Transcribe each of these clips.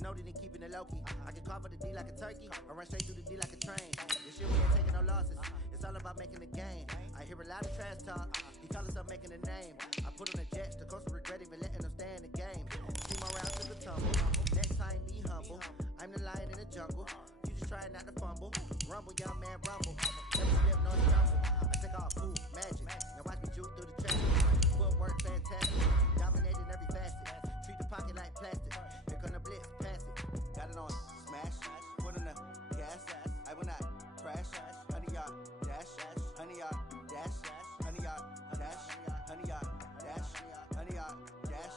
Niggas know that they keeping it low-key. I can carve up the D like a turkey, or run straight through the D like a train. This shit we ain't taking no losses. It's all about making the game. I hear a lot of trash talk. He call himself making a name. I put on the jets, the coast regret even letting them stay in the game. Team around to the tumble. Next time be humble. I'm the lion in the jungle. You just try not to fumble. Rumble, young man, rumble. Never slip, no stumble. I take off food, magic. Now watch me juke through the traffic. Footwork fantastic. Dominating every facet. Treat the pocket like plastic. Here come the blitz, pass it. Got it on smash. Put in the gas. I will not crash. 100-yard dash. 100-yard dash. 100-yard dash. 100-yard dash. 100-yard dash.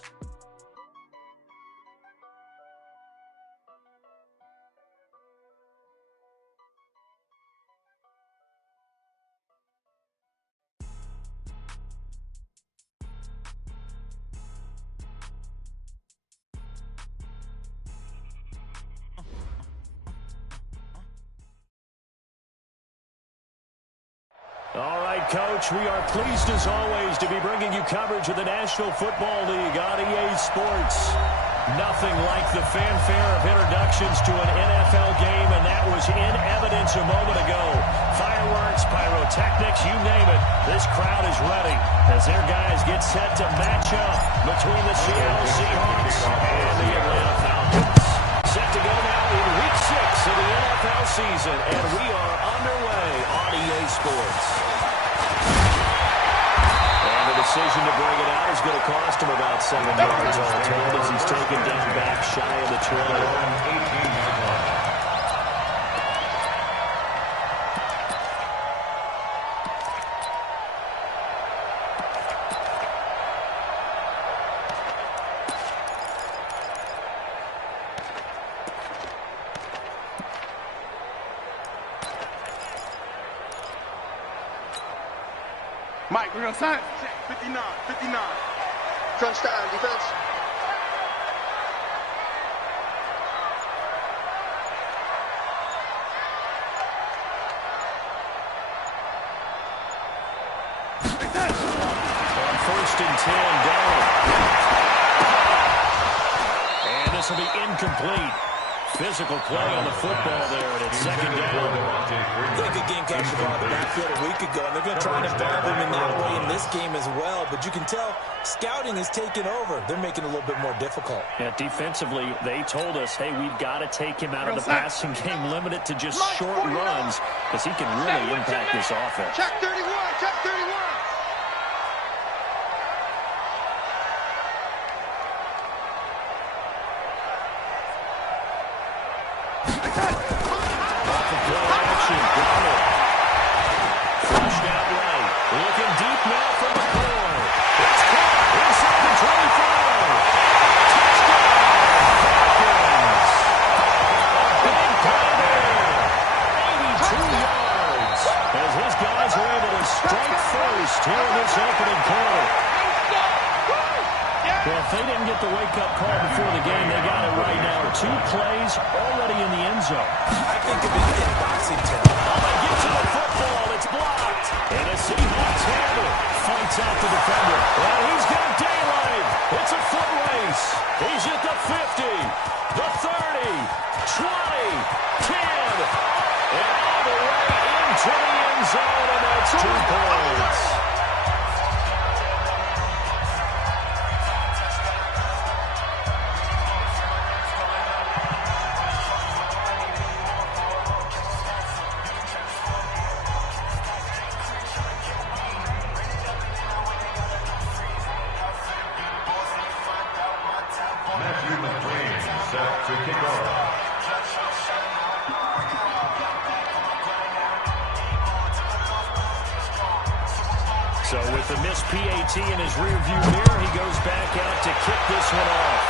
All right, Coach, we are pleased as always to be bringing you coverage of the National Football League on EA Sports. Nothing like the fanfare of introductions to an NFL game, and that was in evidence a moment ago. Fireworks, pyrotechnics, you name it. This crowd is ready as their guys get set to match up between the Seattle Seahawks and the Atlanta Falcons. Set to go now in Week 6 of the NFL season, and we are underway on EA Sports. And the decision to bring it out is going to cost him about 7 yards all told as he's taken down back shy of the 12. Mike, we're going to sign 59. Crunch time, defense. On 1st and 10, down. And this will be incomplete. Physical play on the football there, and it's 2nd down. I think the game catch the ball in the backfield a week ago, and they're going to try and involve him in that way in this game as well. But you can tell scouting is taking over. They're making it a little bit more difficult. Yeah, defensively, they told us, hey, we've got to take him out of the passing game, limit it to just short runs, because he can really impact this offense. Check 31, check 31. Here in this opening quarter. Well, if they didn't get the wake-up call before the game, they got it right now. 2 plays already in the end zone. I think of it in boxing terms. Oh, they get to the football. It's blocked. And a Seahawks handle fights out the defender. And he's got daylight. It's a foot race. He's at the 50, the 30, 20, 10, and all the way into the end zone, and that's 2 points. So with the missed PAT in his rearview mirror, he goes back out to kick this one off.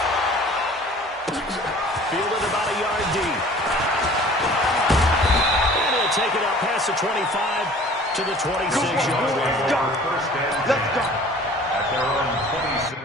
Fielded about a yard deep. And he'll take it up past the 25 to the 26-yard line. Let's go. At their own 26.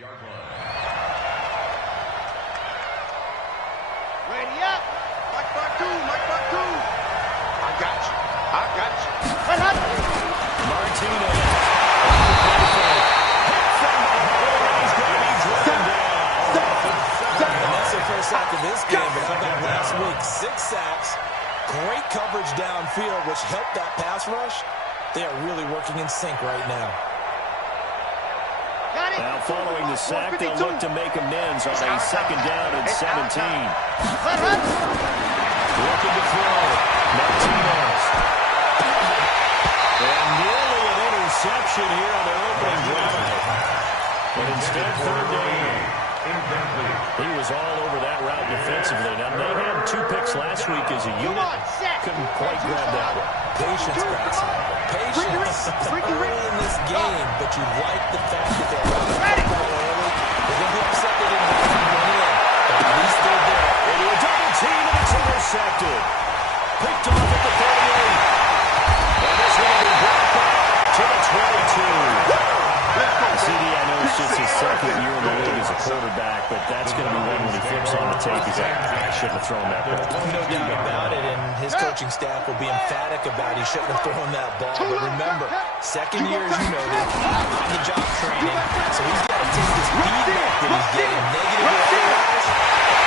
Ready up. Mike Bartu. I got you. Martinez. First sack of this game, but how about last week? 6 sacks, great coverage downfield, which helped that pass rush. They are really working in sync right now. Now following the sack, they'll look to make amends on a 2nd down and 17. Looking to throw. Martinez. And nearly an interception here on their opening drive. But instead, 3rd down. He was all over that route defensively. Now, they had 2 picks last week as a unit. Couldn't quite grab that one. Patience, Grasshopper. Patience early in this game, but you like the fact that they're running the ball early. They're going to be upset they didn't get the money in, but at least they're there. Into a double team, and it's intercepted. Picked off at the 38. And this one will be brought back to the 22. CD, I know it's just his 2nd year in the league as a quarterback, but that's going to be one when he flips on the tape. He's like, I shouldn't have thrown that ball. No doubt about it, and his coaching staff will be emphatic about he shouldn't have thrown that ball. But remember, 2nd year, as you noted, on-the-job training, so he's got to take this feedback that he's getting, negative or otherwise.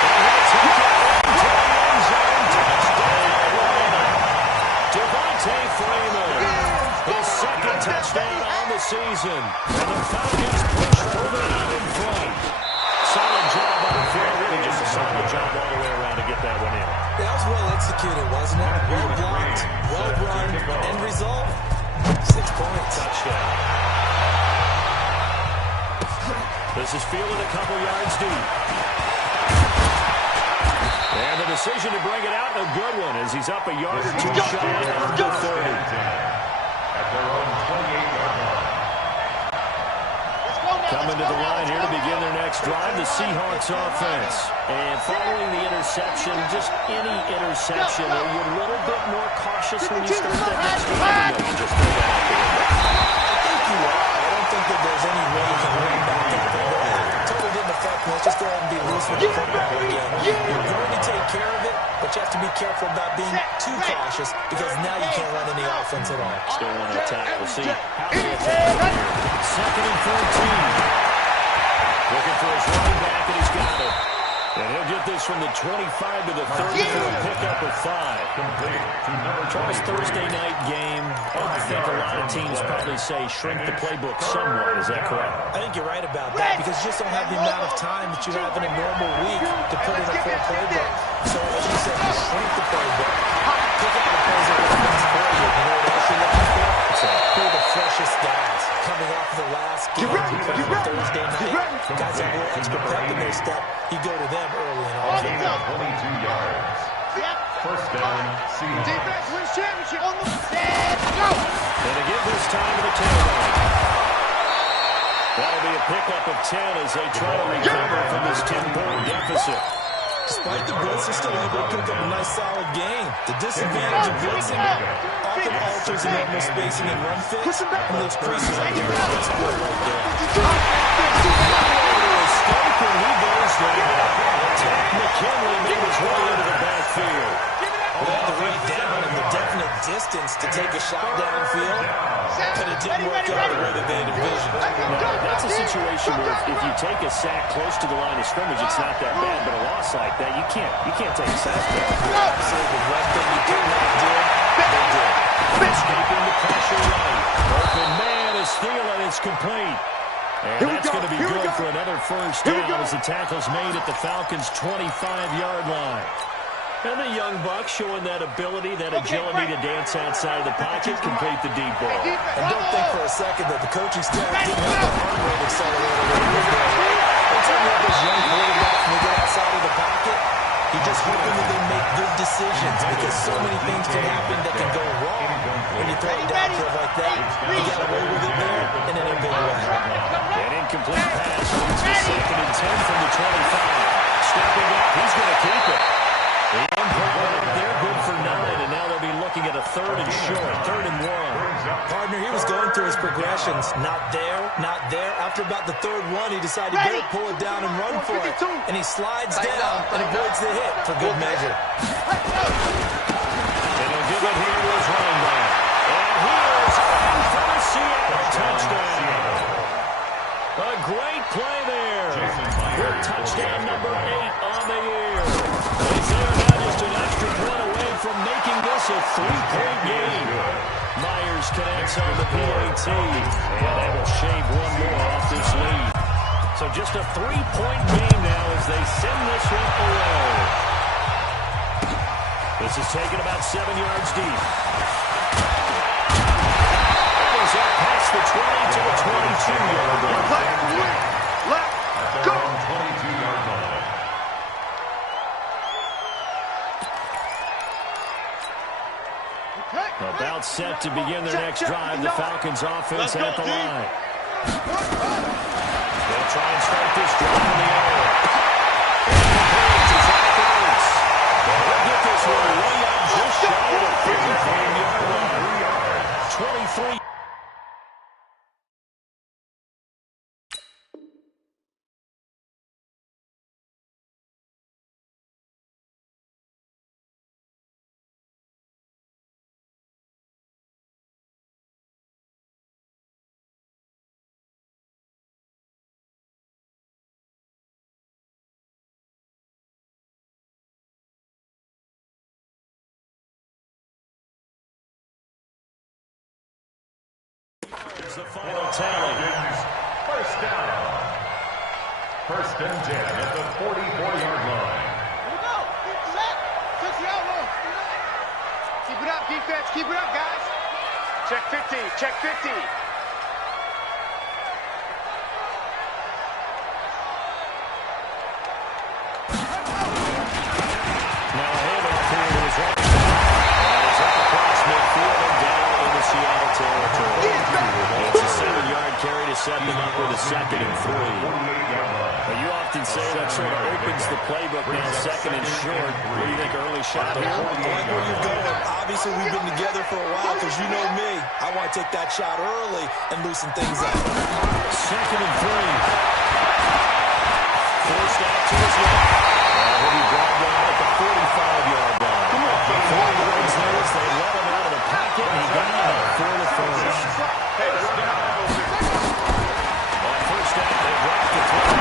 And he'll take it into the end zone. Touchdown, Atlanta. Devontae Freeman. His 2nd touchdown on the season. And the Falcons push further out in front. Solid job on the field. Really just a solid job all the way around to get that one in. That was well executed, wasn't it? Well blocked, well run, end result, 6 points. Touchdown. This is fielded a couple yards deep. And the decision to bring it out, a good one, as he's up a yard or 2 shy of the 30. At their own 28-yard line. Coming to the line here to begin their next drive, the Seahawks offense. And following the interception, just any interception, are you a little bit more cautious when you start that next drive? You just throw that out the window. I think you are. I don't think that there's any way you can run back out there. Totally didn't affect me. Let's just go ahead and be loose with the football again. You're going to take care of it, but you have to be careful about being too cautious because now you can't run any offense at all. Still want to attack. We'll see how they attack here. 2nd and 14. Looking for his running back, and he's got it. And he'll get this from the 25 to the 30 for a pickup of 5. Complete to number Charles, 23. Thursday night game. I think a lot of teams probably say shrink the playbook somewhat. Is that correct? I think you're right about that because you just don't have the amount of time that you have in a normal week to put in a full playbook. So as you said, you shrink the playbook, pick up the plays that work best for you. You know what else you're looking for? Who are the freshest guys coming off of the last game Thursday night? Guys have a little extra pep in their step. You go to them early and often. 22 yards. First down, Seahawks. Defense wins championship on the set. Go! And again this time to the tailback. That'll be a pickup of 10 as they try to recover from this 10-point deficit. Despite the blitz, they're still able to pick up a nice solid game. The disadvantage of blitzing often alters the normal spacing and run fits, and those creases are the best play right there. Escape, and he goes down. Ted McKinley made his way into the backfield. They had the right down and the definite distance to take a shot downfield, but it didn't work out the way that they had envisioned. Now, that's a situation where if you take a sack close to the line of scrimmage, it's not that bad, but a loss like that, you can't take a sack there. Absolutely. One thing you cannot do, they did. Escaping the pressure right. Open man is Thielen. It's complete. And that's going to be good for another first down as the tackle's made at the Falcons' 25-yard line. And the young buck showing that ability, that agility to dance outside of the pocket, complete the deep ball. And don't think for a second that the coaching staff didn't have the heart rate accelerator when he was there. Every time you have this young quarterback when they get outside of the pocket, you're just hoping that they make good decisions because so many things can happen that can go wrong when you throw it downfield like that. You got away with it there and in a big way. An incomplete pass leads to 2nd and 10 from the 25. Stepping up, he's going to keep it. The umpire out there, good for 9, and now they'll be looking at a 3rd and short, 3rd and 1. Partner, he was going through his progression. directions. Not there, not there. After about the third one, he decided he better pull it down and run for it. And he slides down and avoids the hit for good measure. And he'll give it here to his running back. And he is in for the Seattle touchdown. A great play there. With touchdown number 8 on the year. As they are now just an extra point away from making this a 3-point game. Myers connects on the PAT, and they will shave one more off this lead. So just a 3-point game now as they send this one away. This is taken about 7 yards deep. It is up past the 20 to the 22-yard line. Left, go! 22-yard line. About set to begin their next drive. The Falcons offense at the line. They'll try and start this drive in the air. They'll get this one way up just shy of the 55-yard line. 23. The final tally. First down. First and 10 at the 44-yard line. Here we go. Set. Touch the elbow. Keep it up, defense. Keep it up, guys. Check 50, check 50. Now a handoff here to his right side. And it's up across midfield and down in the Seattle territory. It's a 7-yard carry to set them up with a 2nd and 3. Well, you often say that sort of opens the playbook now, 2nd and short. What do you think, early shot here? I like where you're going. Obviously, we've been together for a while because you know me. I want to take that shot early and loosen things up. 2nd and 3. Forced out to his left. He'll be brought down at the 45-yard line. Before he runs those, they let him out of the pocket, and he got out for the first. On first down, they drop the throw.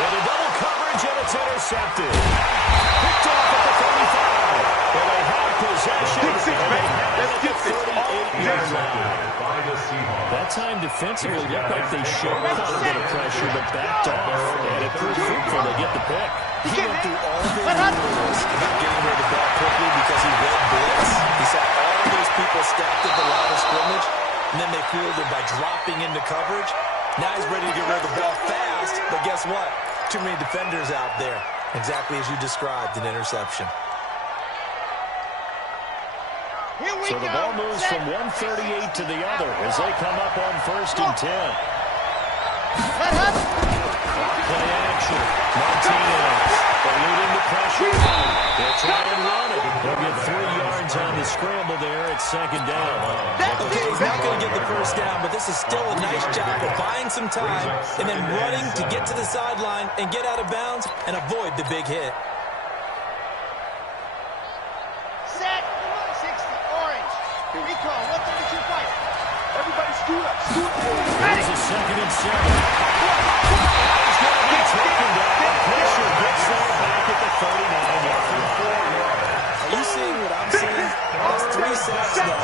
With a double coverage, and it's intercepted. Picked off at the 35. Well, they have possession, and they have it at the 38-yard line. That time defensively looked like they showed a little bit of pressure, but backed off, and it proved fruitful to get the pick. He went through all of his rules about getting rid of the ball quickly because he read blitz. He saw all those people stacked at the line of scrimmage, and then they fooled him by dropping into coverage. Now he's ready to get rid of the ball fast, but guess what? Too many defenders out there. Exactly as you described, an interception. So the ball moves from one 38 to the other as they come up on 1st and 10. Play action. Martinez eluding the pressure. They'll try and run it. They'll get 3 yards on the scramble there at 2nd down. Okay, he's not going to get the first down, but this is still a nice job of buying some time and then running to get to the sideline and get out of bounds and avoid the big hit. Set. 60. Orange. Recall. 132 fight. Everybody scoot up, scoot up. Here's a 2nd and 7. He's going to be taken down. Pressure gets there back at the 39-yard line. Are you seeing what I'm seeing? That's 3 sacks now.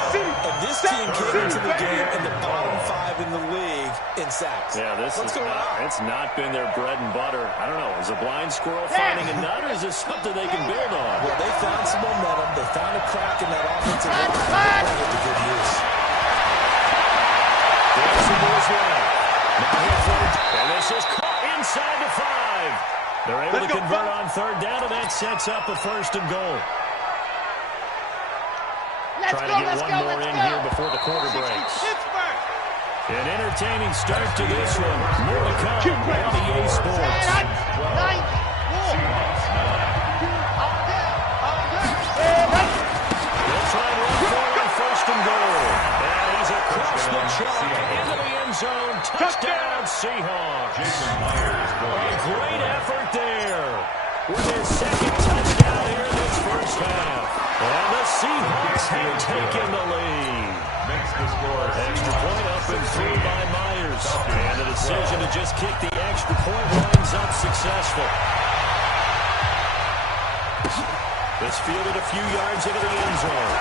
And this team came into the game in the bottom 5 in the league in sacks. Yeah, What's going on? It's not been their bread and butter. I don't know. Is a blind squirrel finding a nut, or is this something they can build on? Well, they found some momentum. They found a crack in that offensive line. They put it to good use. Dancing to his left. Now he'll throw it. And this is caught inside the 5. They're able to convert on 3rd down, and that sets up a 1st and goal. Try to get one more in here before the quarter breaks. An entertaining start to this one. More to come on EA Sports. They'll try and run for it on 1st and goal. And he's across the chalk zone. Touchdown, Seahawks. A great effort there with his second touchdown here in this first half. And the Seahawks have taken the lead. Makes the score. Extra point up and through by Myers. And the decision to just kick the extra point winds up successful. This fielded a few yards into the end zone.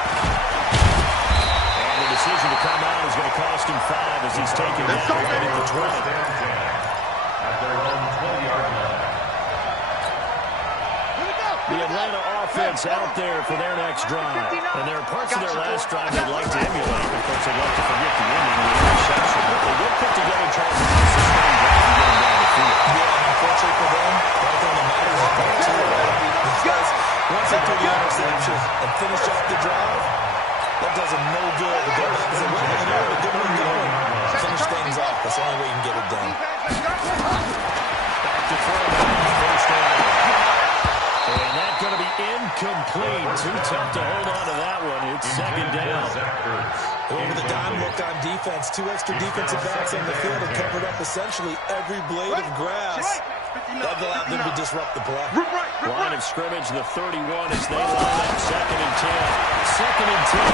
And the decision to come out is going to cost him 5 as he's taken down right at the 20. At their own 20-yard line. The Atlanta offense out there for their next drive. And there are parts of their last drive they'd like to emulate. Of course, they'd like to forget the ending, the interception. But they did put together trying to sustain drive and get them down the field. Yeah, unfortunately for them, the only thing that matters is part 2. Because once they threw the interception and finish off the drive, that does them no good to go back and say, well, you know, we're good one going. Finish things off. That's the only way you can get it done. Back to throw now. First down. And that's going to be incomplete. Too tough to hold on to that one. It's second down. Over the dime look on defense. 2 extra defensive backs on the field have covered up essentially every blade of grass. That allowed them to disrupt the play. Line of scrimmage, the 31 as they line up. Second and 10. Second and 10.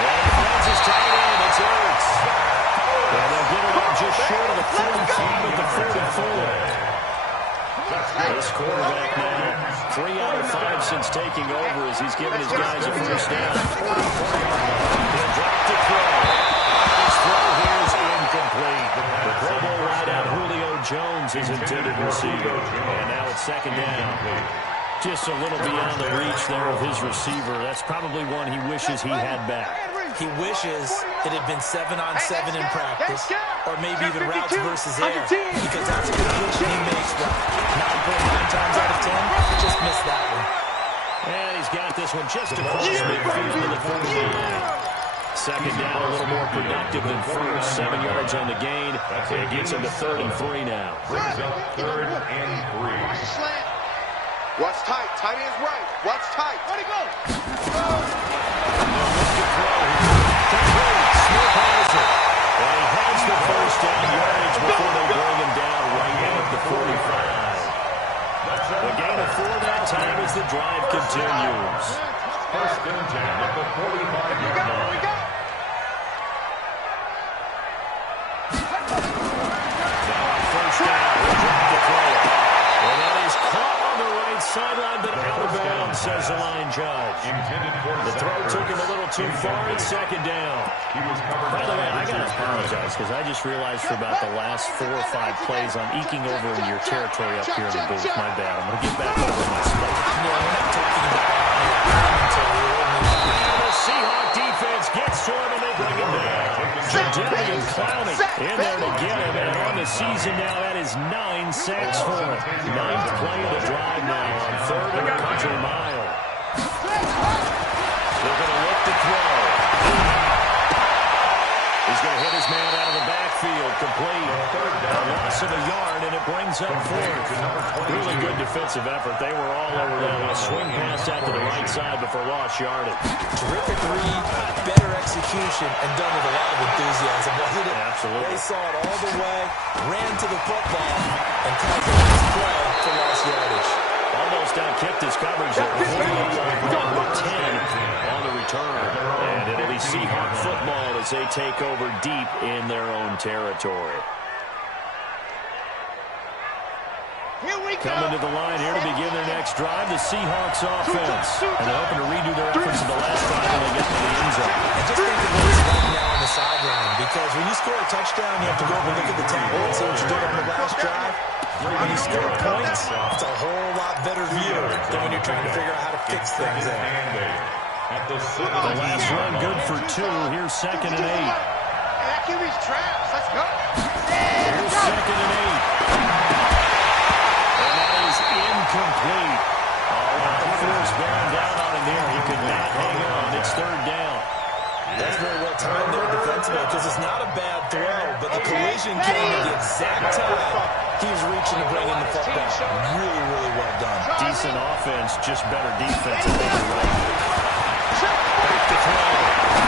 And he finds his tight end. It's Ertz. And they'll get it up just short of the 45 at the 44. This quarterback now, 3 out of 5 since taking over as he's given his guys a first down. He'll drop the throw. His throw here is incomplete. The Pro Bowl wideout Julio Jones is intended receiver. And now it's second down. Just a little beyond the reach there of his receiver. That's probably one he wishes he had back. He wishes it had been 7-on-7 in practice, or maybe even routes versus air, because that's a completion he makes 9.9 times out of 10. Just missed that one. And he's got this one just across midfield to the 49. Second down, a little more productive than first. 7 yards on the gain. It gets him to 3rd and 3 now. Brings up 3rd and 3. Watch tight. Tight end's right. Watch tight. Let it go. Smith has it. And he has the first down yardage before they bring him down right at the 45. The gain of 4 that time as the drive continues. First and 10 at the 45-yard line. First down, we'll drop the throw. And that is caught on the right sideline, but out of bounds, says the line judge. The throw took him a little too far. It's second down. By the way, I got to apologize because I just realized for about the last 4 or 5 plays I'm eking over into your territory up here in the booth. My bad. I'm going to get back over my spot. No, we're not talking about And the Seahawk defense gets to him and they bring him down. Jadeveon Clowney in there to get him. And on the season now, that is 9 sacks for him. 9th play of the drive now on 3rd and a country mile. They're going to look to throw. He's going to hit his man out of the backfield. Complete. A loss of a yard, and it brings up 4th. Really good defensive effort. They were all over that. A swing pass out to the right side before lost yardage. Terrific read, better execution, and done with a lot of enthusiasm, wasn't it? Absolutely. They saw it all the way, ran to the football, and called the next play for lost yardage. Almost outkicked his coverage there. 48-yard with 10 on the return. And it'll be Seahawk football as they take over deep in their own territory. Coming to the line here to begin their next drive, the Seahawks offense. And they're hoping to redo their efforts in the last drive when they get to the end zone. And just think of what it's like now on the sideline, because when you score a touchdown, you have to go over and look at the table and see what you did on the last drive. When you score points, it's a whole lot better view than when you're trying to figure out how to fix things there. The last run good for 2. Here's 2nd and 8. That QB's traps. Let's go. Here's 2nd and 8. And that is incomplete. The force bearing down on him there. He could not hang on. It's 3rd down. That's very well timed there defensively, because it's not a bad throw, but the collision came at the exact time he was reaching to bring in the football. Really, really well done. Decent offense, just better defense. Back to throw.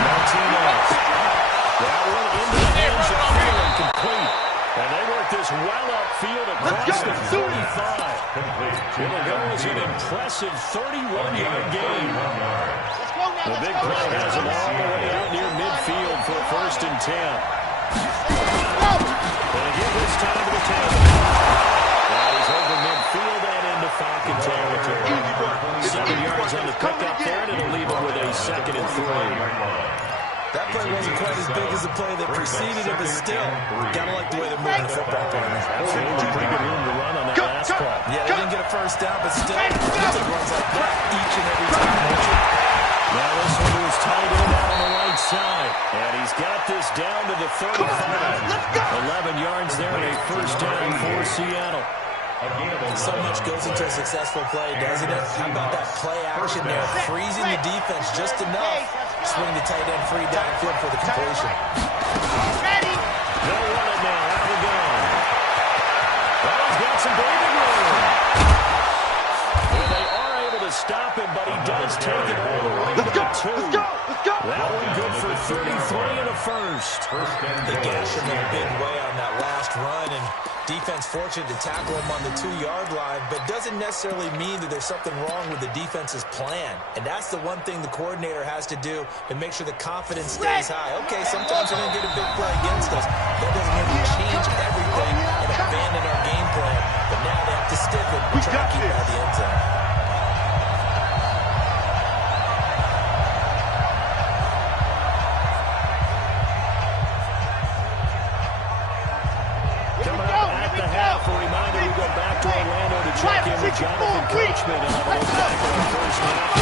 Martinez. That one into the hands of Thielen, complete. And they work this well upfield across the 45. It'll go as an impressive 31-yard gain. The big play has him all the way out near midfield for a 1st and 10. And again this time to the 10. And he's over midfield and into Falcon territory. 7 yards on the pickup there, and it'll leave him with a 2nd and 3. That play wasn't quite as big as the play that preceded it, but still, gotta like the way they're moving the football, partner. Absolutely, pretty good room to run on that last play. Yeah, they didn't get a 1st down, but still, you take runs like that each and every time, don't you? Now this one was tied in out on the right side, and he's got this down to the 35. 11 yards there, and a 1st down for Seattle. So much goes into a successful play, doesn't it? How about that play action there, freezing the defense just enough, swing the tight end free downfield for the completion. Ready? No running now, out we go. Well, he's got some breathing room. And they are able to stop him, but he does take it all the way to the 2. That one good for 33 and a 1st. They gashed him in a big way on that last run, and defense fortunate to tackle him on the 2-yard line, but doesn't necessarily mean that there's something wrong with the defense's plan. And that's the one thing the coordinator has to do to make sure the confidence stays high. Okay, sometimes we're going to get a big play against us. That doesn't mean we change everything and abandon our game plan. But now they have to stick it and try to keep it out of the end zone. Check in with Jonathan Coachman and have a look back on the first half.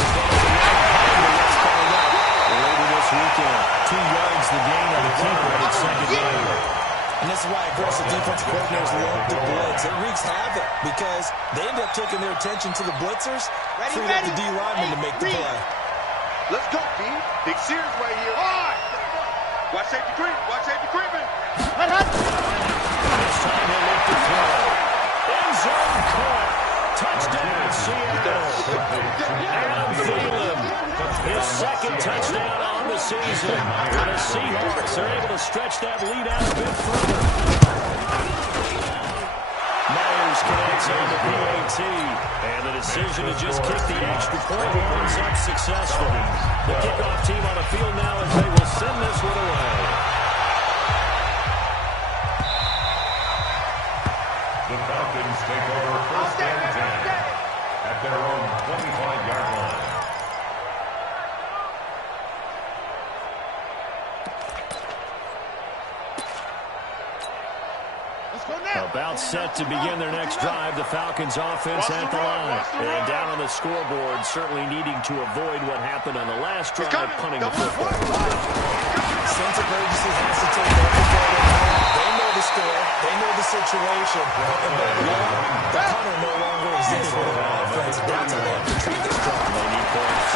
Later this weekend, 2 yards the gain on the keeper at its 2nd down. And this is why aggressive defensive coordinators love to blitz. It wreaks havoc because they end up taking their attention to the blitzers, freeing up the D lineman to make the play. Let's go, D. Big Sears right here. Hard. Watch safety creep. Watch safety creeping. This time he'll look to throw. End zone caught. Touchdown, Seattle. Adam Thielen, his 2nd touchdown on the season. And the Seahawks are able to stretch that lead out a bit further. Myers connects on the PAT, and the decision to just kick the extra point winds up successful. The kickoff team on the field now as they will send this one away. The Falcons take over 1st and 10 at their own 25-yard line. About set to begin their next drive, the Falcons offense at the line. And down on the scoreboard, certainly needing to avoid what happened on the last drive, punting the football. Sense of urgency has to take over. They know the score. They know the situation. And by the way, the punter no longer exists for the offense. That's how they have to treat this drive. They need points.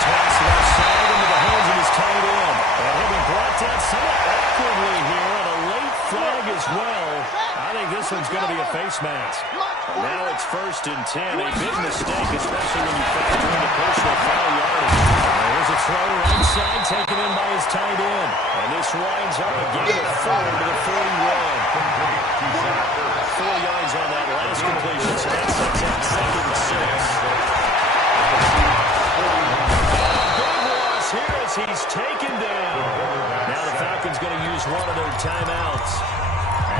Toss left side into the hands of his tight end. And he'll be brought down somewhat awkwardly here, and a late flag as well. I think this one's going to be a face mask. And now it's 1st and 10. A big mistake, especially when you factor in the personal foul yardage. There's a throw right side taken in by his tight end. And this winds up a gain of 4 to the 41. 4 yards on that last completion, so that sets up 2nd and 6. Here as he's taken down. Now the Falcons going to use one of their timeouts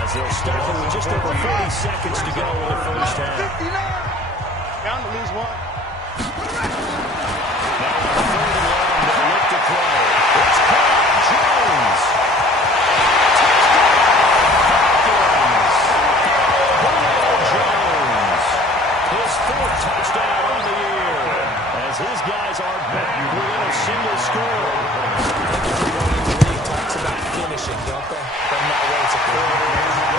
as they'll stop it with just over 40 seconds to go in the 1st half. Bound to lose one. Now on the 3rd and long, they'll look to play. It's caught. Jones. Jones. His 4th touchdown on the year as his guys are back within a single score. The league talks about finishing, don't they? Doesn't matter whether it's a quarter,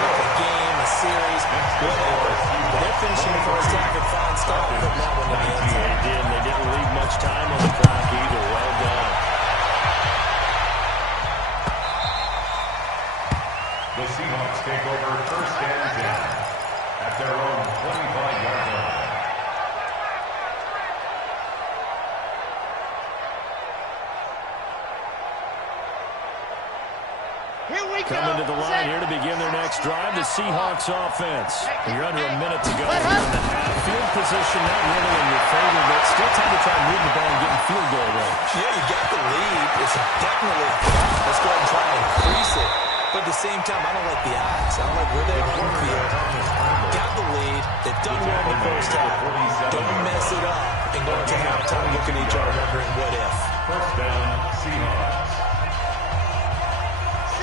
a game, a series, whatever. But they're finishing the 1st half and fine stop, putting that one in the end zone. They didn't leave much time on the clock either. Well done. The Seahawks take over 1st and 10 at their own 25-yard line. Coming to the line here to begin their next drive, the Seahawks offense. You're under a minute to go in the half. Field position not really in your favor, but still time to try to move the ball and get in field goal range. Yeah, you got the lead. It's definitely let's go ahead and try and increase it. But at the same time, I don't like the odds. I don't like where they are on the field. Got the lead. They've done well in the first half. Don't mess it up and go into halftime looking at each other wondering what if. First down, Seahawks.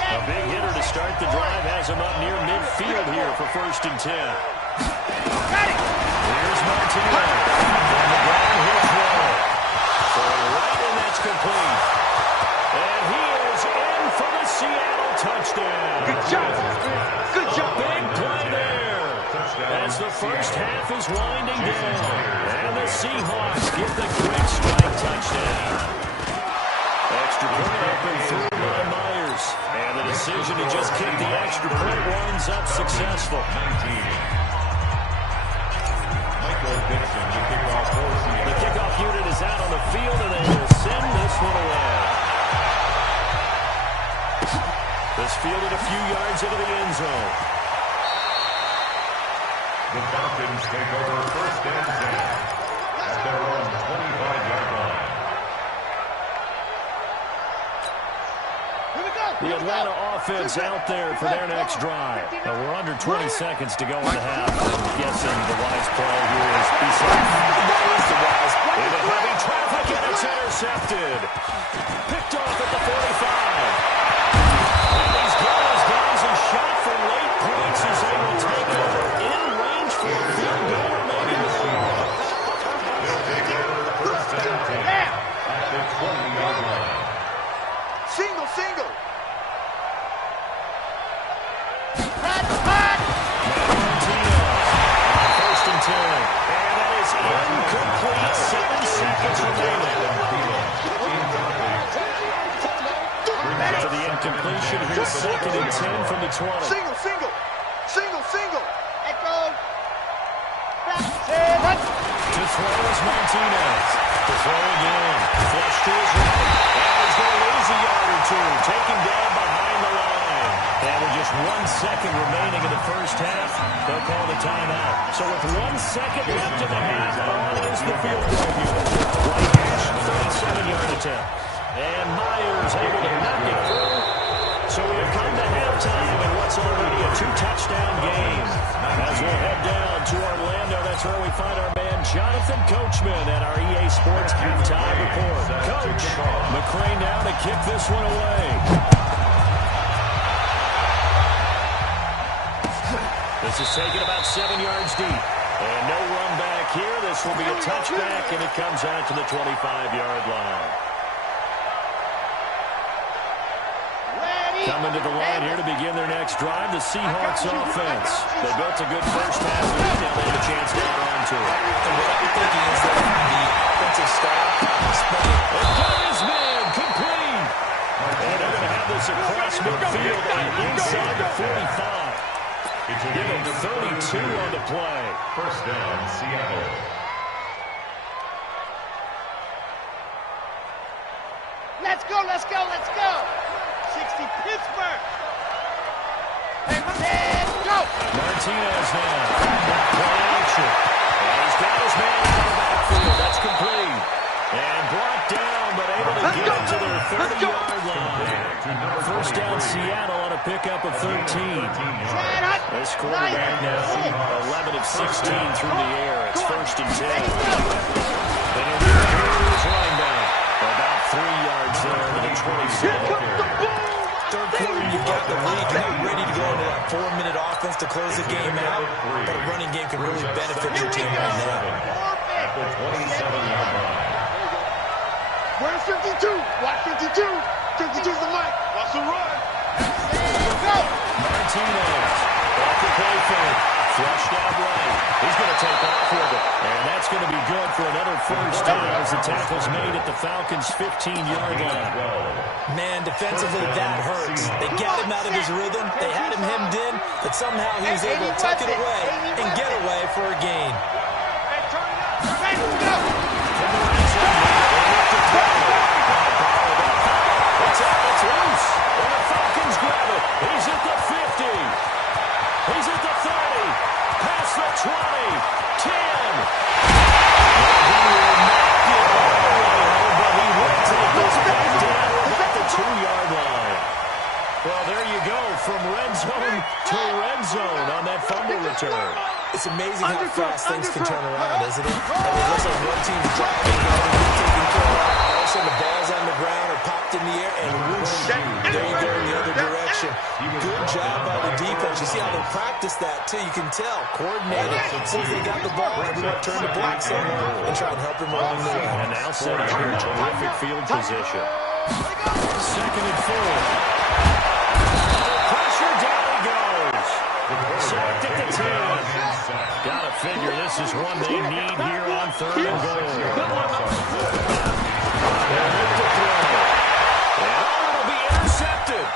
A big hitter to start the drive has him up near midfield here for 1st and 10. Here's Martinez. On the ground, he'll throw. For right, and that's complete. And he is in for the Seattle touchdown. Good job. Good job. Big play there. As the first half is winding down. And the Seahawks get the quick strike touchdown. Extra point open through by Myers. And the decision to just kick the extra point winds up successful. 19. Michael Dixon, the kickoff for Seattle. The kickoff unit is out on the field, and they will send this one away. This fielded a few yards into the end zone. The Falcons take over 1st and 10 at their own 25-yard line. The Atlanta offense out there for their next drive. Now we're under 20 seconds to go in the half. I'm guessing the wise play here is be safe. That is the wise play. Into heavy traffic, and it's intercepted. Picked off at the 45. And he's got his guys a shot for late points as they will take over in range for a field goal or maybe more. They'll take over 1st and 10 at the 20-yard line. Single, single. First and 10. And that is incomplete. 7 seconds remaining. After the incompletion, here's 2nd and 10 from the 20. Single, single. Single, single. To throw is Martinez. To throw again. Flush to his right. And he's going to lose a yard or two. Taken down behind the line. And with just 1 second remaining in the first half, they'll call the timeout. So with 1 second left in the half, on is the field goal unit. Right hash, 37-yard attempt. And Myers able to knock it through. So we have come to halftime in what's already a 2-touchdown game. As we'll head down to Orlando, that's where we find our man Jonathan Coachman at our EA Sports halftime report. Coach, McCray now to kick this one away. This is taken about 7 yards deep. And no run back here. This will be a touchback, and it comes out to the 25-yard line. Coming to the line here to begin their next drive, the Seahawks offense. They built a good first half lead. Now they have a chance to add on to it. And what I'm thinking is that the offensive staff is playing. And got his man complete. And they're going to have this across midfield and inside the 45. Give him 32 on the play. First down, Seattle. Let's go, let's go, let's go. 60 Pittsburgh. Let's go. Martinez now. Play action. And he's got his man out of the backfield. That's complete. And brought down, but able to get it to their 30-yard line. First down, Seattle on a pickup of 13. This quarterback now 11 of 16 through the air. It's 1st and 10. And here's running back. About 3 yards there to the 27. Third quarter, you've got the lead. You're not ready to go into that 4-minute offense to close the game out. But a running game can really benefit your team right now. At the 27-yard line. Where's 52? Watch 52. 52's the mic. Watch the run. Go. Martinez. Off the play fake. Flushed out right. He's going to take off with it. And that's going to be good for another first down as the tackle's made at the Falcons' 15-yard line. Man, defensively, that hurts. They got him out of his rhythm. They had him hemmed in, but somehow he was able to tuck it away and get away for a gain. Hey, turn it up. Hey, go. It's loose. And the Falcons grab it. 20, 10. He will not get all the way home, but he will take this back down at the 2-yard line. Well, there you go, from red zone to red zone on that fumble return. It's amazing how fast things can turn around, isn't it? I mean, it looks like one team's driving, the other team taking care of it. All of a sudden, the ball's on the ground or popped in the air, and whoosh, there you go in the other direction. Good job by the defense. You see how they practice that, too. You can tell. Coordinated. As soon as they got the ball, everyone turned to block somewhere and try and help him along the way. And now set up in terrific field position. 2nd and 4. Pressure, down he goes. Sacked at the 10. Gotta figure this is one they need here on 3rd and goal. It'll be intercepted.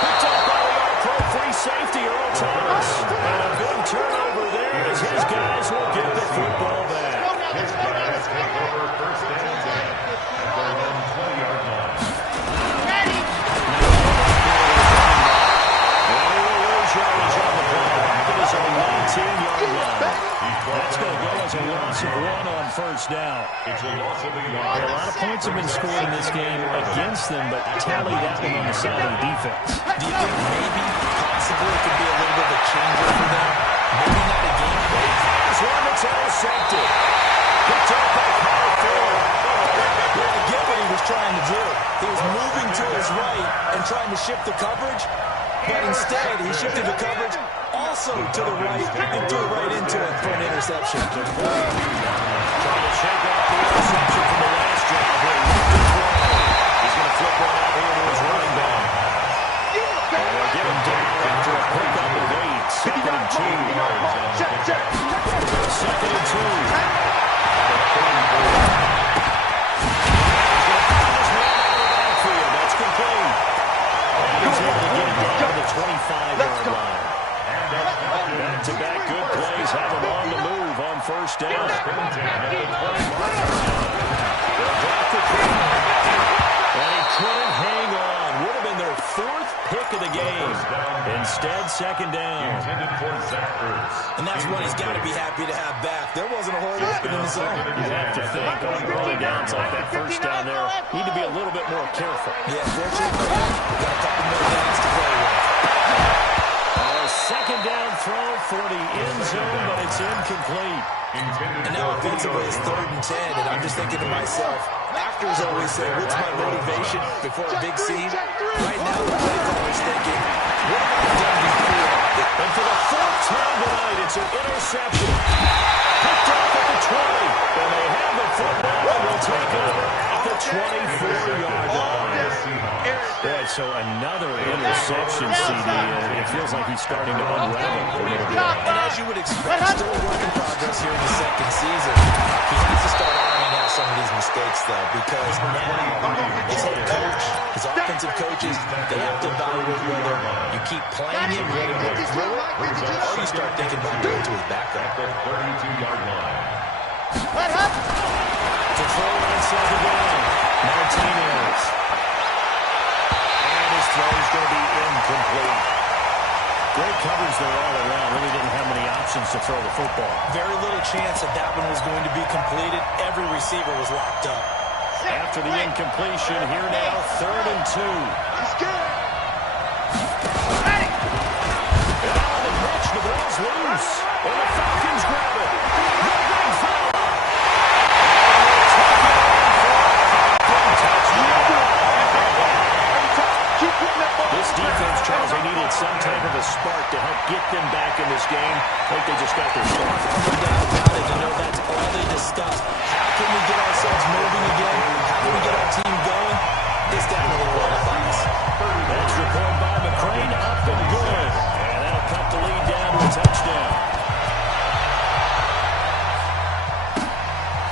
Picked up by the All-Pro free safety, Earl Thomas. And a big turnover there as his guys will get the football back. His guys take over 1st and 10 at their own 20-yard line. It is a 19-yard line. That's going to go as a loss of 1 on 1st down. It's a loss of a A yard. lot of points have been scored in this game against them, but tally that one on the side of the defense. Do you think maybe, possibly, it could be a little bit of a changer for them? Maybe not a game break. There's one that's intercepted. Picked up by Kyle Ford. Well, I get what he was trying to do. He was moving to his right and trying to shift the coverage, but instead he shifted the coverage also to the right and threw right into it for an interception. Trying to shake off the interception from the last drive here. He's going to flip one out here to his running back. And they'll get him down after a pickup of 8. 2nd and 2. 2nd and 2. That's complete. He's able to get it down to the 25-yard line. Back-to-back good plays have him on the move on 1st down. And he couldn't hang on. Would have been their 4th pick of the game. Instead, 2nd down. And that's one he's got to be happy to have back. There wasn't a whole lot in the zone. You have to think on early downs like that 1st down there, need to be a little bit more careful. Yeah, fortunately for him, got a couple more downs to play with. 2nd down throw for the end zone, but it's incomplete. And now offensively it's 3rd and 10, and I'm just thinking to myself, actors always say, what's my motivation before a big scene? Right now the play caller's thinking, what have I done before? And for the 4th time tonight, it's an interception. Picked up at the 20, and they have the football and will take it at the 24-yard line. Yeah, so another interception, CD. It feels like he's starting to unravel a little bit. And as you would expect, still a work in progress here in the 2nd season. He has to start ironing out some of these mistakes, though, because now his head coach, his offensive coaches, they have to evaluate whether you keep playing him, let him work through it, or you start thinking about going to his backup. At the 32-yard line. To throw on 2nd down, Martinez. And his throw is going to be incomplete. Great coverage there all around. Really didn't have many options to throw the football. Very little chance that that one was going to be completed. Every receiver was locked up. After the incompletion, here now, 3rd and 2. And on the pitch, the ball's loose. And the Falcons grab it. No big foul. This defense, Charles, they needed some type of a spark to help get them back in this game. I think they just got their start. No doubt about it. You know, that's all they discussed. How can we get ourselves moving again? How can we get our team going? It's definitely one of us. That's report by McCrane, up and good. And that'll cut the lead down to a touchdown.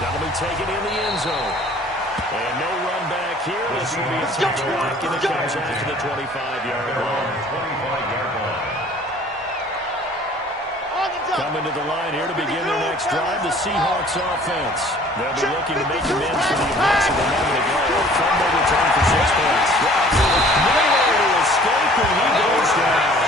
That'll be taken in the end zone. And no run back here. This will be a touchback, and it comes out to the 25-yard line. Coming to the line here to begin their next drive, the Seahawks offense. They'll be looking to make amends for the events of a moment ago. Fumble return for 6 points. Nowhere to escape, and he goes down.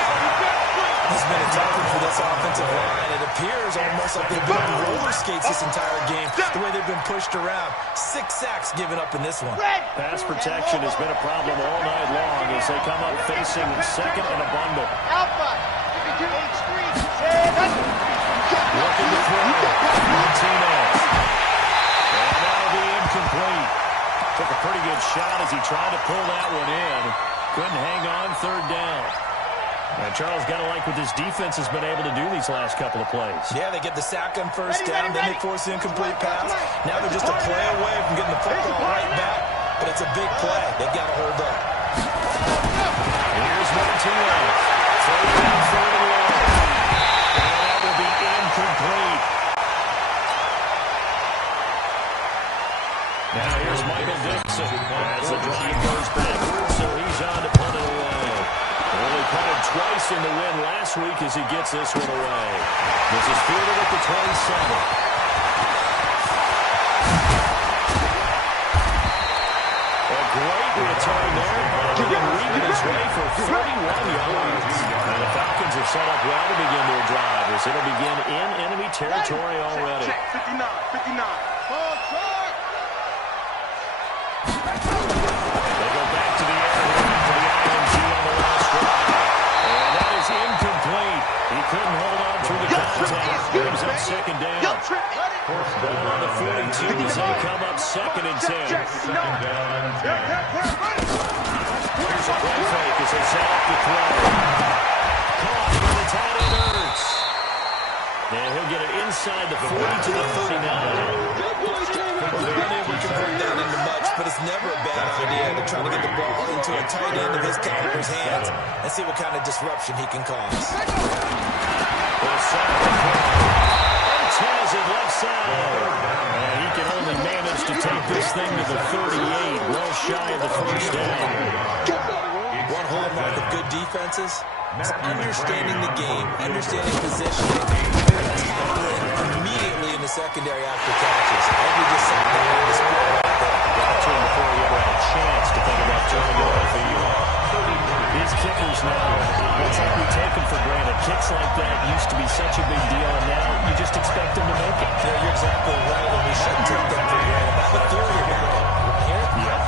It's been a tough one for this offensive line. It appears almost like they've been on roller skates this entire game, the way they've been pushed around. 6 sacks given up in this one. Pass protection has been a problem all night long as they come up facing second and a bundle. Alpha. Looking to throw. Martinez. And that'll be incomplete. Took a pretty good shot as he tried to pull that one in. Couldn't hang on third down. And Charles, got to like what this defense has been able to do these last couple of plays. Yeah, they get the sack on first down, then they force the incomplete pass. Now they're just a play away from getting the football right back. But it's a big play. They've got to hold up. Here's Martinez. Third down, third and long. And that will be incomplete. Now here's Michael Dixon as the drive goes backwards, so he's on to punt it away. Only punted twice in the win last week as he gets this one away. This is fielded at the 27. A great return there. And leading his way for 31 yards. And the Falcons are set up well to begin their drive as it'll begin in enemy territory already. Check, 59, 59. They go back to the air for the IMG on the last drive. And that is incomplete. He couldn't hold on through the contact. Brings up second down. Ball on the 42 as they come up second and 10. Second down and 10. Here's a play fake as they set up the throw. Caught by the tight end Ertz. And he'll get it inside the 40 to the 39. They're unable to convert that into much, but it's never a bad idea to try to get the ball into a tight end of his caliber's hands and see what kind of disruption he can cause. They'll set up the play. Ertz has it left side. And he can only manage to take this thing to the 38, well shy of the first down. One hallmark of good defenses is understanding the game, understanding positioning, tackling immediately in the secondary after catches. I think we just saw that on the spot right there. Got to him before he ever had a chance to think about turning it off the field. These kickers now, it's like we take them for granted. Kicks like that used to be such a big deal, and now you just expect them to make it. Yeah, you're exactly right, and we shouldn't take them for granted. I have a theory about it. Right here? Yeah.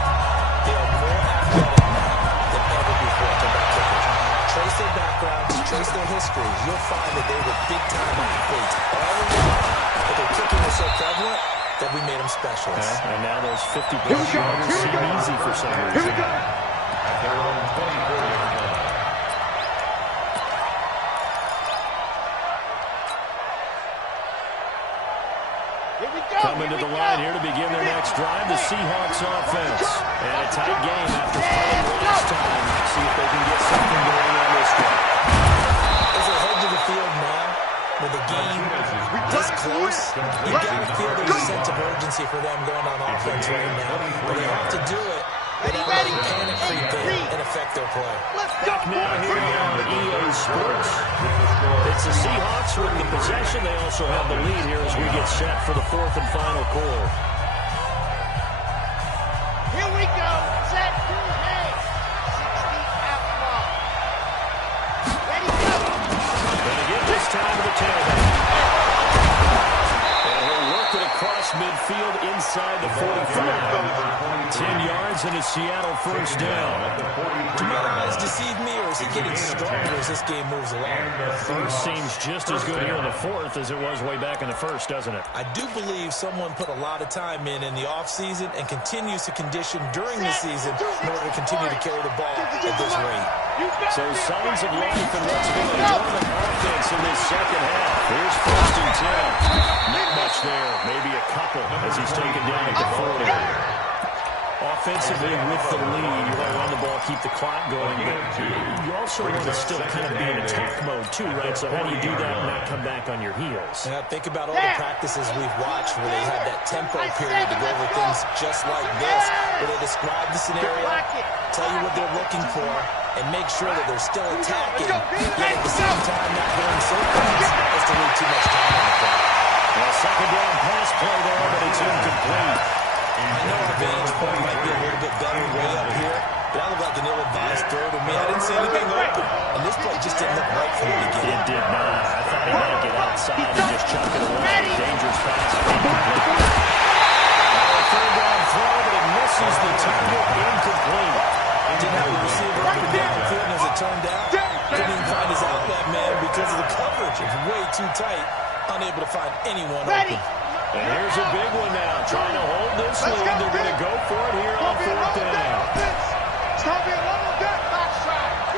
They are more athletic now than ever before. Trace their backgrounds, trace their histories. You'll find that they were big-time athletes all along, but their kicking was so prevalent that we made them specialists. And now those 50-plus yarders seem easy for some reason. At their own 24-yard line. Coming to the line here to begin their next drive, the Seahawks offense. And a tight game after punting last time. See if they can get something going on this drive. As they head to the field now, with the game this close, you got to feel there's a sense of urgency for them going on offense right now. But they have to do it without letting panic creep in and affect their play. Back now here on EA Sports. It's the Seahawks with the possession. They also have the lead here as we get set for the fourth and final quarter. Here we go. Set. Hey. 60 out ball. Ready, go. Gonna get this time to the tailback. And he'll work it across midfield inside the 45. 10 yards and a Seattle first down. Do my eyes deceive me, or is he getting stronger as this game moves along? First seems just as good here in the fourth as it was way back in the first, doesn't it? I do believe someone put a lot of time in the offseason and continues to condition during the season in order to continue to carry the ball at this rate. So signs of life and what's been a dominant offense in this second half. Here's first and 10. Not much there, maybe a couple as he's taken down at the 40. Offensively with the lead, you want to run the ball, keep the clock going, but you also want to still kind of be in attack mode too, right? So how do you do that and not come back on your heels? Now think about all the practices we've watched where they had that tempo period to go over things just like this, where they describe the scenario, tell you what they're looking for, and make sure that they're still attacking, yet at the same time not going so fast as to leave too much time on the clock. Well, second down pass play there, but it's incomplete. I know our vantage point might be a little bit better way up here, but that looked like an ill-advised throw to me. I didn't see anything open, and this play just didn't look right for him to get in. It did not. I thought he might get outside and just chuck it away. Dangerous pass. Third down throw, but it misses the target. Incomplete. Didn't have a receiver up and downfield, and as it turned out, couldn't even find his outlet man because of the coverage. It's way too tight. Unable to find anyone open. And here's a big one now. Trying to hold this lead. They're going to go for it here on fourth down. It's going to be a long day. Backside.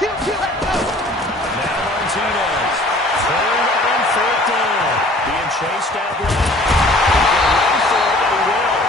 Kill. Now Martinez. Third and fourth down. Being chased out left. Run for it, they will.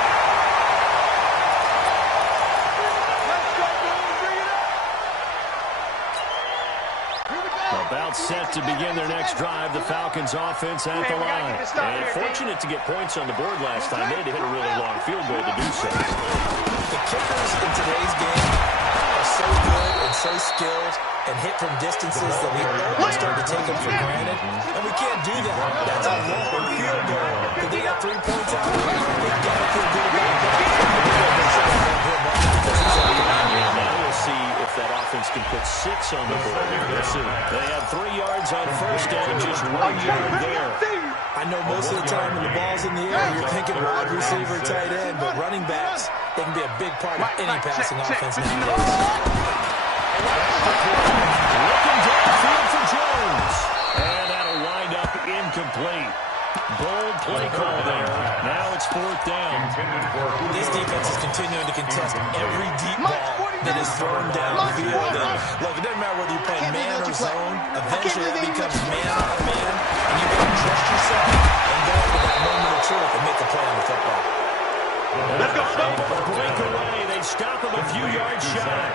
About set to begin their next drive, the Falcons offense at the line. And fortunate to get points on the board last time. They had to hit a really long field goal to do so. The kickers in today's game are so good and so skilled and hit from distances that we almost start to take them for granted. And we can't do that. That's a long field goal. If they got 3 points out of it, they've got to feel good about that. Now we'll see if that offense can put 6 on the board. We'll see. They had 3 yards on first down, just 1 yard there. I know most of the time when the ball's in the air, you're thinking wide receiver, tight end, but running backs, they can be a big part of any passing offense nowadays. Looking downfield for Jones. And that'll wind up incomplete. Bold play call there. Now it's fourth down. This defense is continuing to contest every deep ball that is thrown downfield. And look, it doesn't matter whether you're playing man or zone. Eventually it becomes man on man. And you've got to trust yourself and go into that moment of truth and make a play on the football. Let's go. Breakaway. They stop him a few yards shy.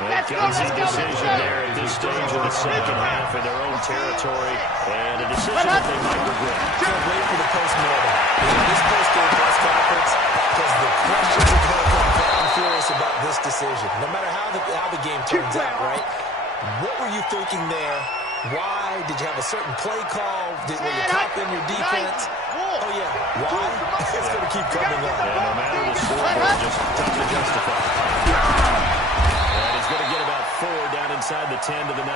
Gutsy decision there at this stage of the second half in their own territory, and a decision that they might regret. Can't wait for the post-mortem. This post-game press conference, because the questions are going to come down furious about this decision. No matter how the game turns out, right? What were you thinking there? Why? Did you have a certain play call? Were you topping your defense? Oh, yeah. Why? It's going to keep coming up. Yeah, no matter the score, just tough to justify. And he's going to get about 4 down inside the 10 to the 9.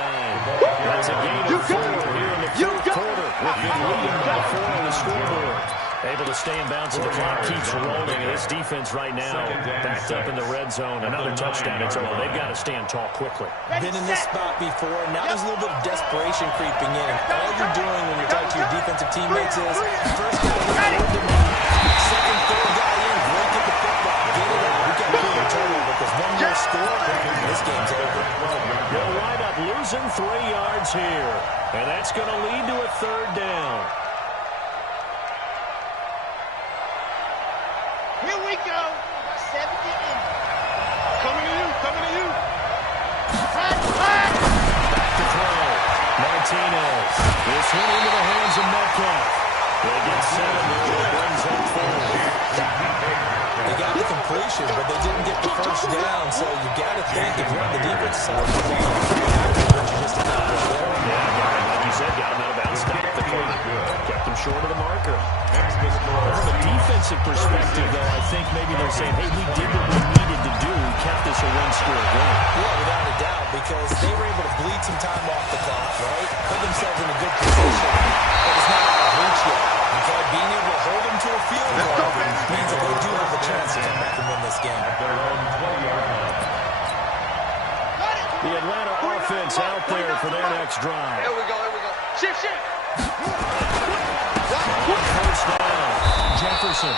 That's a gain of 4 here in the fourth quarter. We've been leading by 4 on the scoreboard. Able to stay in bounds, and the clock keeps rolling. And this defense right now backed up in the red zone. Another touchdown, it's over. They've got to stand tall quickly. Been in this spot before. Now there's a little bit of desperation creeping in. And all you're doing when you're talking to your defensive teammates is first guy in, second, third guy in, break at the football, get it out. We got to get a turnover because one more score, this game's over. They'll wind up losing 3 yards here. And that's going to lead to a third down. Here we go. 70 in. Coming to you. Back to throw. Martinez. This one into the hands of Metcalf. They get 7. It brings up 4. They got the completion, but they didn't get the first down. So you got to think if you're on the defense side of the ball, you just have to there. Yeah, like you said, got him out of bounds. Stopped the clock. Kept him short of the marker. From a defensive perspective, though, I think maybe they're saying, hey, we did what we needed to do. We kept this a one-score game. Yeah, without a doubt, because they were able to bleed some time off the clock, right? Put themselves in a good position, but it's not out of reach yet. Okay, being able to hold them to a field goal means that they do have a chance to come back and win this game. The Atlanta offense out there for their next drive. Here we go. Shift. First down, Jefferson.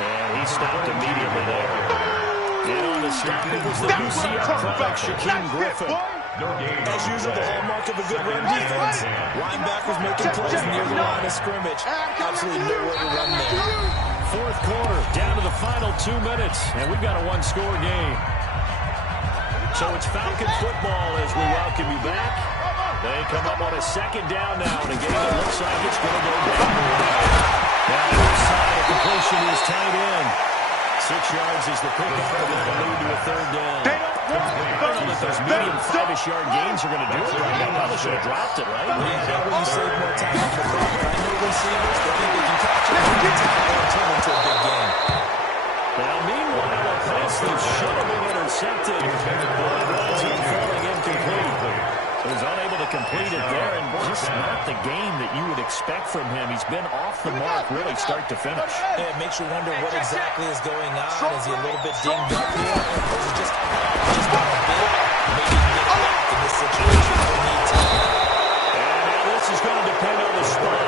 And he stopped immediately there. In on the stop, it was the UCF product, Shaquem Griffin. As usual, the hallmark of a good run defense. Linebackers making plays near the line of scrimmage. Absolutely nowhere to run there. Fourth quarter, down to the final 2 minutes, and we've got a one-score game. So it's Falcon football as we welcome you back. They come up on a second down now in a game that looks like it's going to go down. Now this side, a completion is tight end. 6 yards is the pickup, and that'll lead to a third down. I don't know if those medium 5-ish yard gains are going to do it right now. Probably should have dropped it, right? Yeah, when you save more time off the clock, I know receivers, they think they can catch it, and turn into a big game. Now, meanwhile, a you would expect from him. He's been off the mark really start to finish. Yeah, it makes you wonder what exactly is going on. Is he a little bit dinged up here? Or is it just not a bit? Maybe he can get it back in this situation. He'll need time. And now this is going to depend on the spot.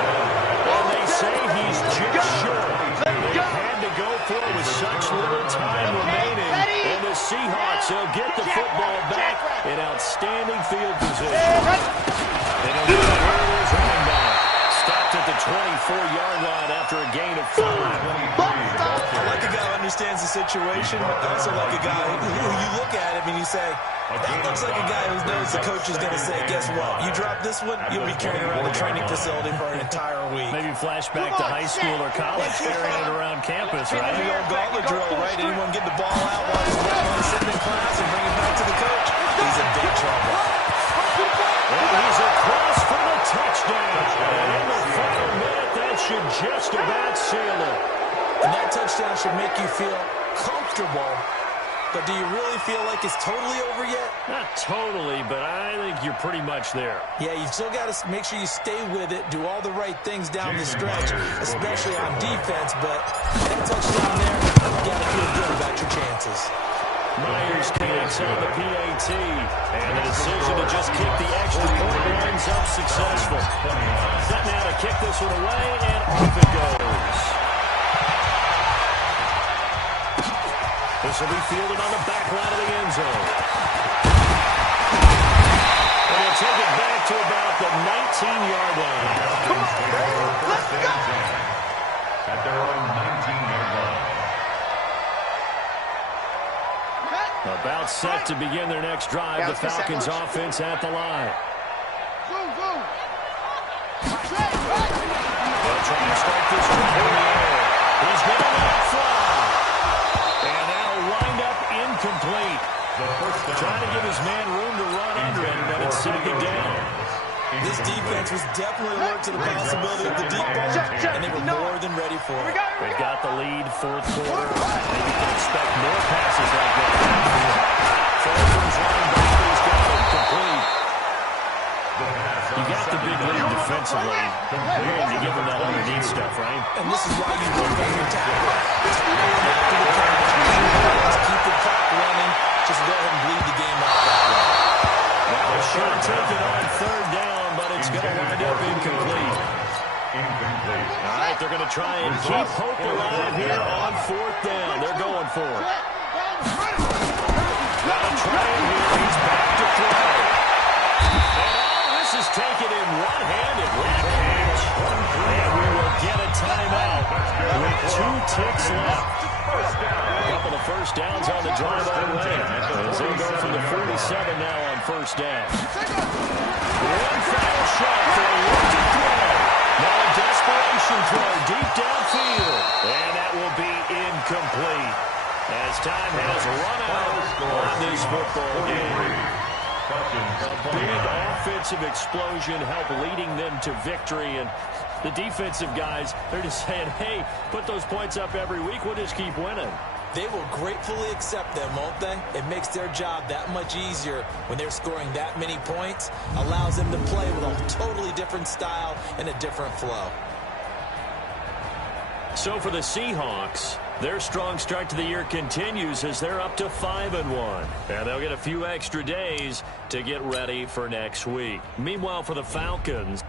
And they say he's just short. They had to go for it with such little time remaining. And the Seahawks will get the football back in outstanding field position. And he'll get it running back. Stopped at the 24-yard line after a gain of 5. I like a guy who understands the situation. I also like a guy who you look at him and you say, that looks like a guy who knows the coach is going to say, guess what? You drop this one, you'll be carrying around the training facility for an entire week. Maybe flashback to high school or college, carrying it around campus, right? The old gauntlet drill, right? Anyone get the ball out while he's sitting in class and bring it back to the coach? He's in big trouble. And he's across for the touchdown. And in the final minute, that should just about seal it. And that touchdown should make you feel comfortable. But do you really feel like it's totally over yet? Not totally, but I think you're pretty much there. Yeah, you've still got to make sure you stay with it, do all the right things down the stretch, especially on defense. But that touchdown there, you've got to feel good about your chances. Myers connects on the PAT, and the decision to just kick the extra point ends up successful. Set now to kick this one away, and off it goes. This will be fielded on the back line of the end zone. And he'll take it back to about the 19-yard line. Let's go! At their own 19-yard line. About set to begin their next drive. The Falcons offense at the line. They'll try to start this drive in the air. He's going to let it fly. And that'll wind up incomplete. Trying to give his man room to run under it, but it's sitting down. This defense was definitely alert to the possibility of the deep ball, and they were more than ready for it. They've got the lead, fourth quarter. Maybe you can expect more passes like that. Falcons running back, he's got it complete. You got the big lead defensively. You're going to give them that underneath stuff, right? And this is why you work on your tackle. Just keep the clock running. Just go ahead and bleed the game out that way. Now a shot taken on third down, but it's going to wind up incomplete. All right, they're going to try and keep hope alive here on fourth down. They're going for it. Got to try it here. He's back to throw. And this is taken in one-handed. And we will get a timeout with 2 ticks left. A couple of first downs on the drive already. As they go from the 47 now on first down. One final shot for a lofty throw. Now a desperation throw deep downfield. And that will be incomplete. As time has run out on this football game. A big offensive explosion helped leading them to victory. And the defensive guys, they're just saying, hey, put those points up every week. We'll just keep winning. They will gratefully accept them, won't they? It makes their job that much easier when they're scoring that many points. Allows them to play with a totally different style and a different flow. So for the Seahawks, their strong start to the year continues as they're up to 5-1. And they'll get a few extra days to get ready for next week. Meanwhile, for the Falcons,